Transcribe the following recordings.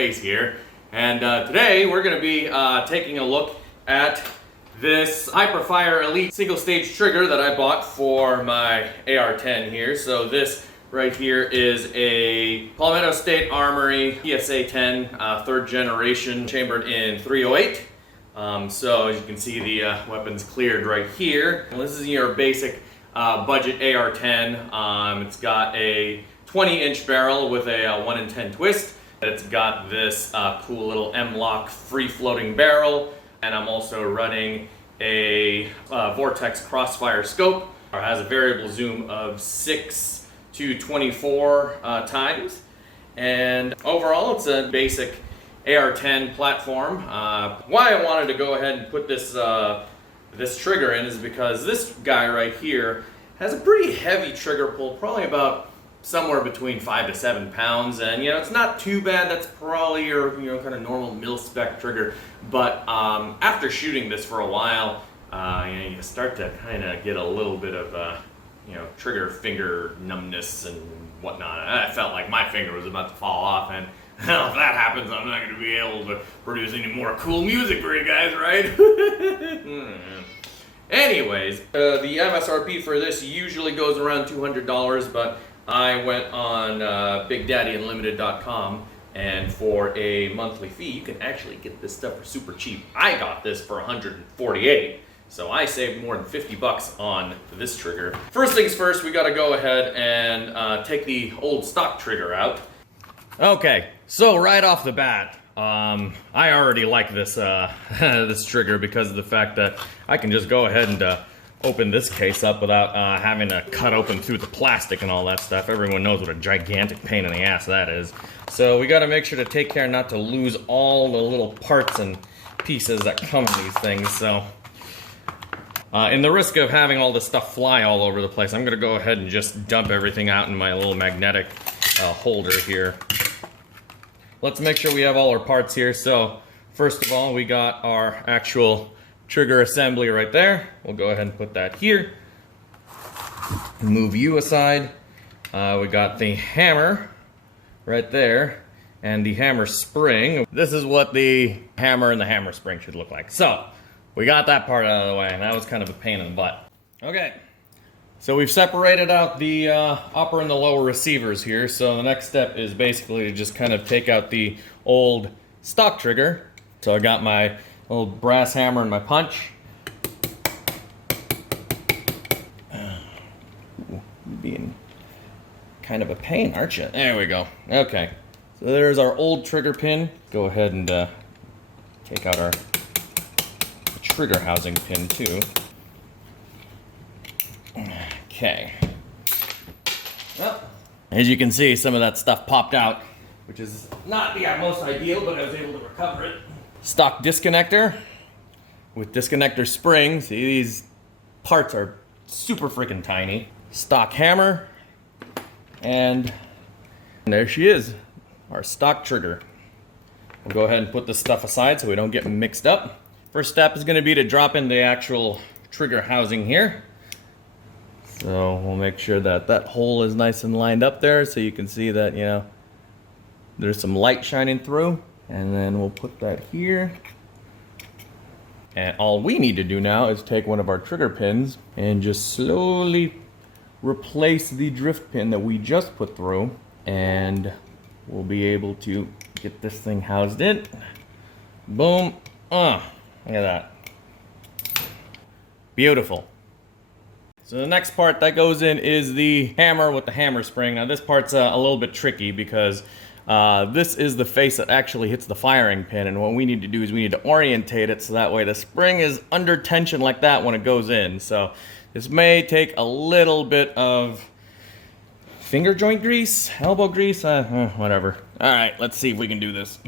Face here, and today we're going to be taking a look at this Hiperfire Elite single stage trigger that I bought for my AR-10 here. So this right here is a Palmetto State Armory PSA-10 3rd generation, chambered in 308. So as you can see, the weapon's cleared right here. And this is your basic budget AR-10. It's got a 20-inch barrel with a 1 in 10 twist. It's got this cool little M-LOK free-floating barrel, and I'm also running a Vortex Crossfire scope. It has a variable zoom of 6 to 24 times, and overall it's a basic AR-10 platform. Why I wanted to go ahead and put this this trigger in is because this guy right here has a pretty heavy trigger pull, probably about somewhere between 5 to 7 pounds, and it's not too bad. That's probably your kind of normal mil-spec trigger. But after shooting this for a while, you start to kind of get a little bit of trigger finger numbness and whatnot. I felt like my finger was about to fall off, and if that happens, I'm not going to be able to produce any more cool music for you guys, right? Anyways, the MSRP for this usually goes around $200, but I went on BigDaddyUnlimited.com, and for a monthly fee, you can actually get this stuff for super cheap. I got this for $148, so I saved more than 50 bucks on this trigger. First things first, we gotta go ahead and take the old stock trigger out. Okay, so right off the bat, I already like this this trigger because of the fact that I can just go ahead and open this case up without having to cut open through the plastic and all that stuff. Everyone knows what a gigantic pain in the ass that is. So we got to make sure to take care not to lose all the little parts and pieces that come in these things. So in the risk of having all this stuff fly all over the place, I'm going to go ahead and just dump everything out in my little magnetic holder here. Let's make sure we have all our parts here. So first of all, we got our actual trigger assembly right there. We'll go ahead and put that here. Move you aside. We got the hammer right there and the hammer spring. This is what the hammer and the hammer spring should look like. So we got that part out of the way, and that was kind of a pain in the butt. Okay, so we've separated out the upper and the lower receivers here. So the next step is basically to just kind of take out the old stock trigger. So I got my little brass hammer and my punch. Being kind of a pain, aren't you? There we go. Okay, so there's our old trigger pin. Go ahead and take out our trigger housing pin too. Okay. Well, as you can see, some of that stuff popped out, which is not the most ideal, but I was able to recover it. Stock disconnector with disconnector spring. See, these parts are super freaking tiny. Stock hammer, and there she is, our stock trigger. We'll go ahead and put this stuff aside so we don't get mixed up. First step is going to be to drop in the actual trigger housing here. So we'll make sure that that hole is nice and lined up there so you can see that, there's some light shining through. And then we'll put that here. And all we need to do now is take one of our trigger pins and just slowly replace the drift pin that we just put through. And we'll be able to get this thing housed in. Boom. Look at that. Beautiful. So the next part that goes in is the hammer with the hammer spring. Now this part's a little bit tricky because this is the face that actually hits the firing pin, and what we need to do is we need to orientate it so that way the spring is under tension like that when it goes in. So this may take a little bit of finger joint grease, elbow grease, whatever. All right, let's see if we can do this.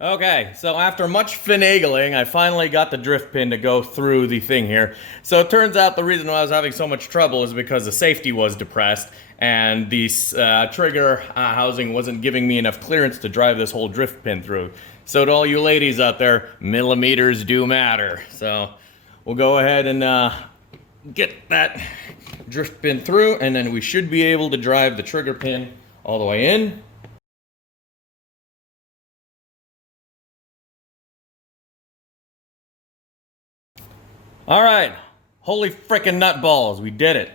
Okay, so after much finagling, I finally got the drift pin to go through the thing here. So it turns out the reason why I was having so much trouble is because the safety was depressed, and the trigger housing wasn't giving me enough clearance to drive this whole drift pin through. So to all you ladies out there, millimeters do matter. So we'll go ahead and get that drift pin through, and then we should be able to drive the trigger pin all the way in. All right, holy frickin' nutballs, we did it.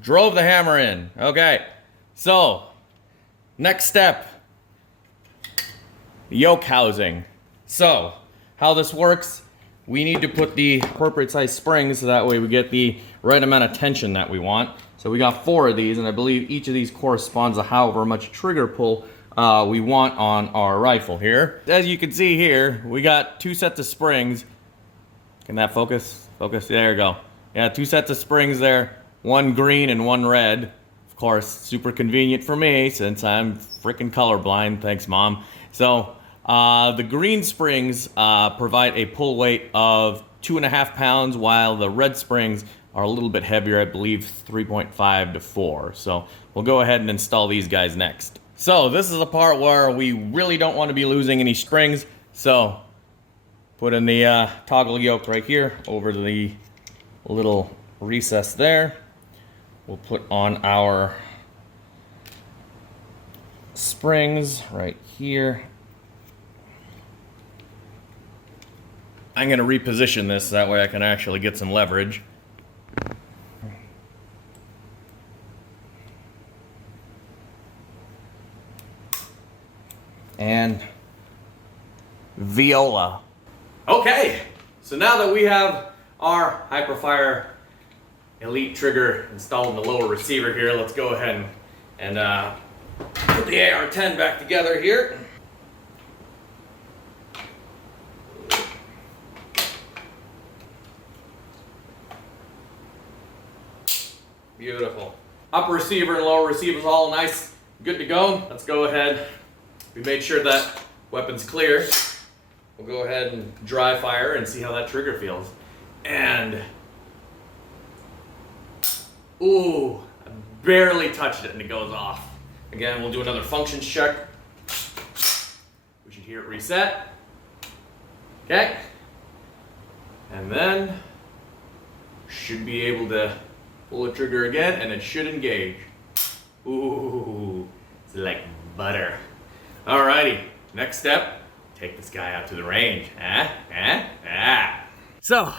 Drove the hammer in. Okay, so next step, yoke housing. So how this works, we need to put the appropriate size springs so that way we get the right amount of tension that we want. So we got 4 of these, and I believe each of these corresponds to however much trigger pull we want on our rifle here. As you can see here, we got 2 sets of springs. Can that focus? Focus, there you go. Yeah, 2 sets of springs there, 1 green and 1 red. Of course, super convenient for me since I'm freaking colorblind, thanks Mom. So the green springs provide a pull weight of 2.5 pounds, while the red springs are a little bit heavier, I believe 3.5 to 4. So we'll go ahead and install these guys next. So this is the part where we really don't want to be losing any springs. So put in the toggle yoke right here over the little recess there. We'll put on our springs right here. I'm going to reposition this that way I can actually get some leverage. And viola. Okay, so now that we have our Hiperfire Elite trigger installed in the lower receiver here, let's go ahead and put the AR-10 back together here. Beautiful. Upper receiver and lower receiver is all nice, good to go. Let's go ahead. We made sure that weapon's clear. We'll go ahead and dry fire and see how that trigger feels. And, ooh, I barely touched it and it goes off. Again, we'll do another functions check. We should hear it reset. Okay. And then, should be able to pull the trigger again and it should engage. Ooh, it's like butter. Alrighty, next step. Take this guy out to the range. So,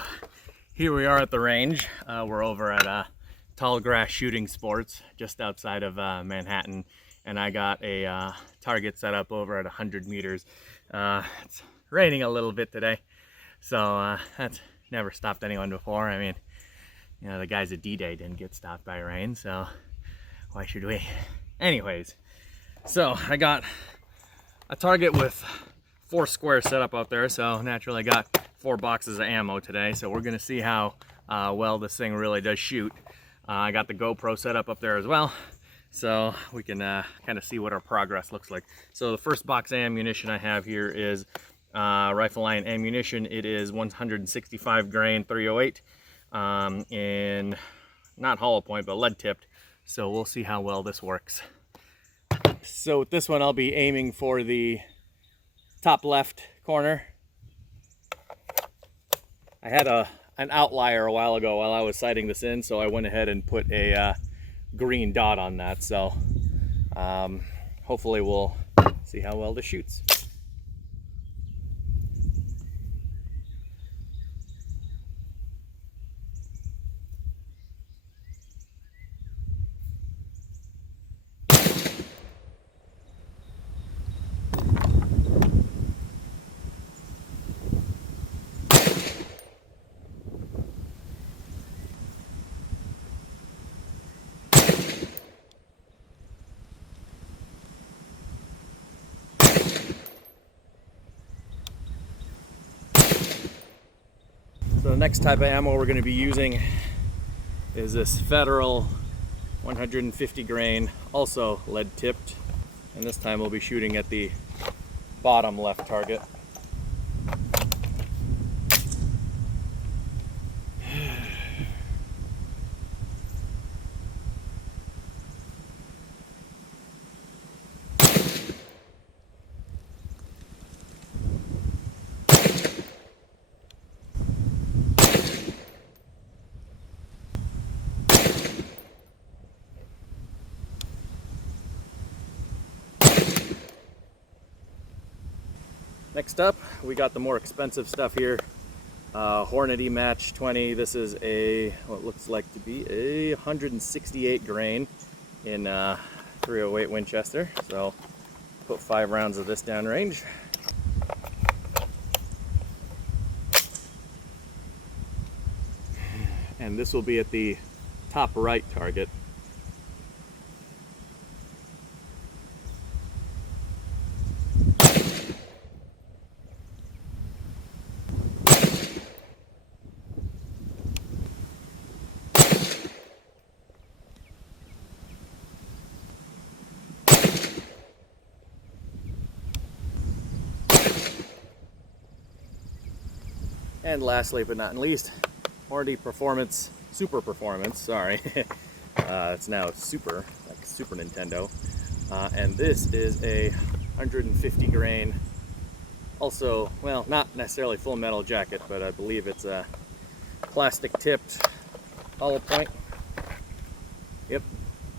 here we are at the range. We're over at Tall Grass Shooting Sports, just outside of Manhattan. And I got a target set up over at 100 meters. It's raining a little bit today. So, that's never stopped anyone before. I mean, you know, the guys at D-Day didn't get stopped by rain, so why should we? Anyways, so I got a target with 4 squares set up out there, so naturally I got 4 boxes of ammo today, so we're gonna see how well this thing really does shoot. I got the GoPro set up there as well, so we can kind of see what our progress looks like. So the first box of ammunition I have here is Rifle Line ammunition. It is 165 grain 308 in not hollow point but lead tipped, so we'll see how well this works. So with this one I'll be aiming for the top left corner. I had an outlier a while ago while I was sighting this in, so I went ahead and put a green dot on that. So hopefully we'll see how well this shoots. So the next type of ammo we're going to be using is this Federal 150 grain, also lead tipped, and this time we'll be shooting at the bottom left target. Next up, we got the more expensive stuff here. Hornady Match 20. This is a, what looks like to be a 168 grain in 308 Winchester. So put 5 rounds of this downrange. And this will be at the top right target. And lastly but not least, Hornady Performance, Super Performance, sorry. It's now Super, like Super Nintendo. And this is a 150 grain, also, well, not necessarily full metal jacket, but I believe it's a plastic tipped hollow point. Yep,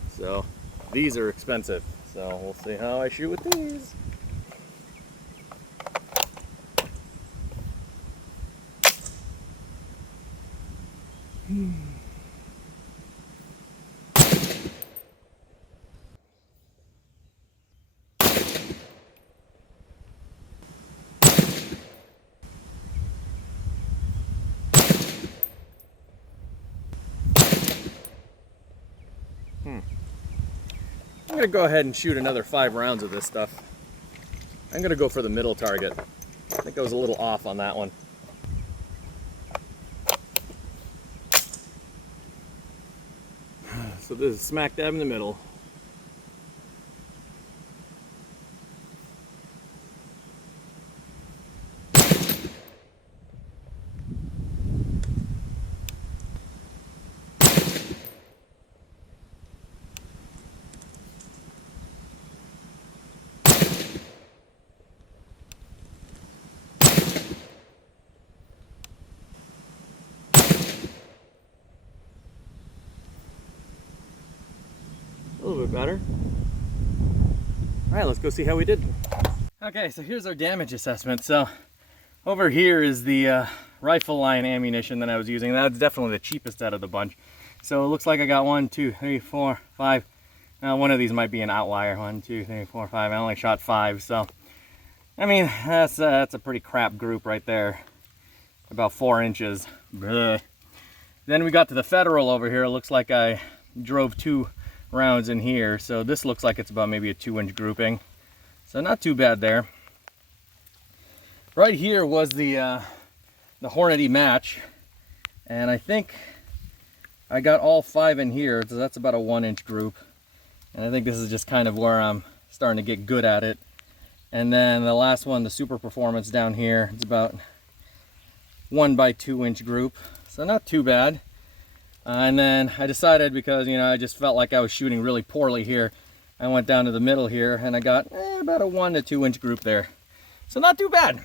so these are expensive. So we'll see how I shoot with these. I'm gonna go ahead and shoot another 5 rounds of this stuff. I'm gonna go for the middle target. I think I was a little off on that one. So this is smack dab in the middle. A little bit better. All right, let's go see how we did. Okay, so here's our damage assessment. So over here is the rifle line ammunition that I was using. That's definitely the cheapest out of the bunch. So it looks like I got 1, 2, 3, 4, 5. One of these might be an outlier. 1, 2, 3, 4, 5. I only shot 5. So I mean, that's a pretty crap group right there. About 4 inches. Blech. Then we got to the Federal over here. It looks like I drove 2 rounds in here, so this looks like it's about maybe a 2-inch grouping, so not too bad there. Right here was the Hornady Match, and I think I got all 5 in here, so that's about a 1-inch group, and I think this is just kind of where I'm starting to get good at it. And then the last one, the Super Performance down here, it's about 1 by 2-inch group, so not too bad. And then I decided, because, you know, I just felt like I was shooting really poorly here, I went down to the middle here and I got about a 1 to 2-inch group there. So not too bad.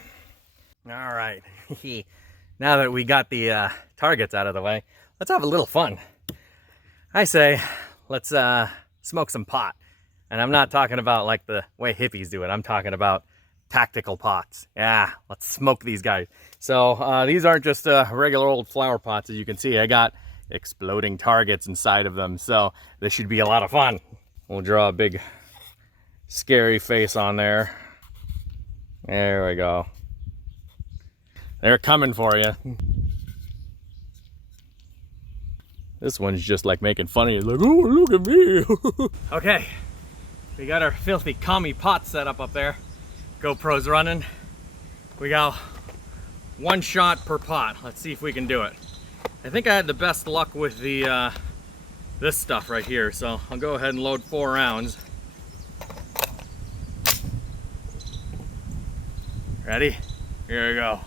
All right. Now that we got the targets out of the way, let's have a little fun. I say, let's smoke some pot. And I'm not talking about like the way hippies do it. I'm talking about tactical pots. Yeah, let's smoke these guys. So these aren't just regular old flower pots. As you can see, I got exploding targets inside of them, so this should be a lot of fun. We'll draw a big scary face on there. There we go. They're coming for you. This one's just like making fun of you, like, oh, look at me. Okay, we got our filthy commie pot set up there. GoPro's running. We got 1 shot per pot. Let's see if we can do it. I think I had the best luck with the this stuff right here, so I'll go ahead and load 4 rounds. Ready? Here we go.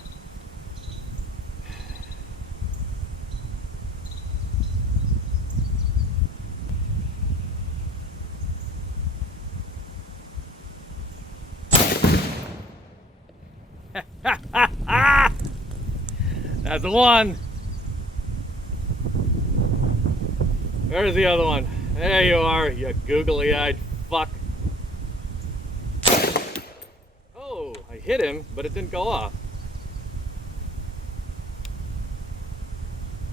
That's the one. Where's the other one? There you are, you googly-eyed fuck. Oh, I hit him, but it didn't go off.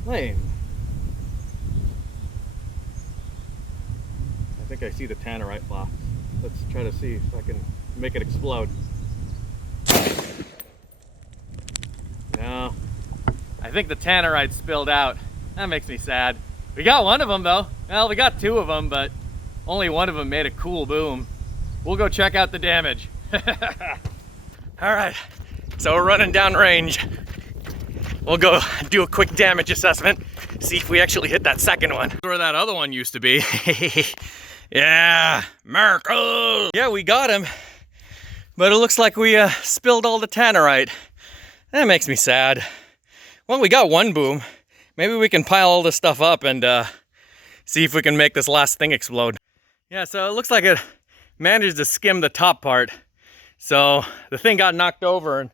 Lame. I think I see the tannerite box. Let's try to see if I can make it explode. No. I think the tannerite spilled out. That makes me sad. We got one of them though. Well, we got two of them, but only one of them made a cool boom. We'll go check out the damage. All right, so we're running down range. We'll go do a quick damage assessment, see if we actually hit that second one. Where that other one used to be. Yeah, Merkel. Yeah, we got him, but it looks like we spilled all the tannerite. That makes me sad. Well, we got one boom. Maybe we can pile all this stuff up and see if we can make this last thing explode. Yeah, so it looks like it managed to skim the top part. So the thing got knocked over and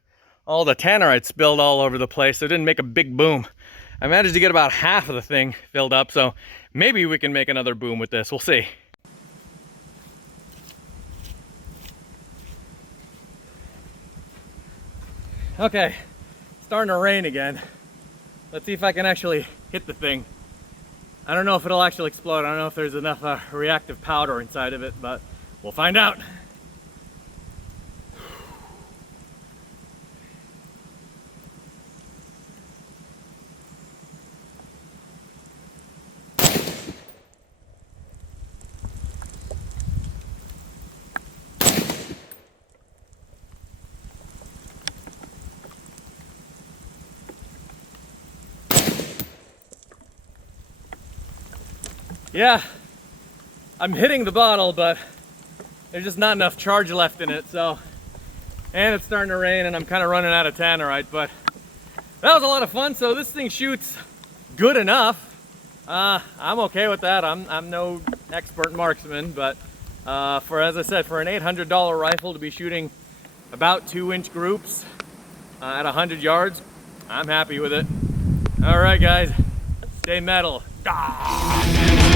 all the tannerite spilled all over the place, so it didn't make a big boom. I managed to get about half of the thing filled up, so maybe we can make another boom with this. We'll see. Okay, starting to rain again. Let's see if I can actually hit the thing. I don't know if it'll actually explode. I don't know if there's enough reactive powder inside of it, but we'll find out. Yeah, I'm hitting the bottle, but there's just not enough charge left in it, so. And it's starting to rain and I'm kind of running out of tannerite, but that was a lot of fun. So this thing shoots good enough. I'm okay with that. I'm no expert marksman, but as I said, for an $800 rifle to be shooting about 2-inch groups at 100 yards, I'm happy with it. All right, guys, stay metal. Ah!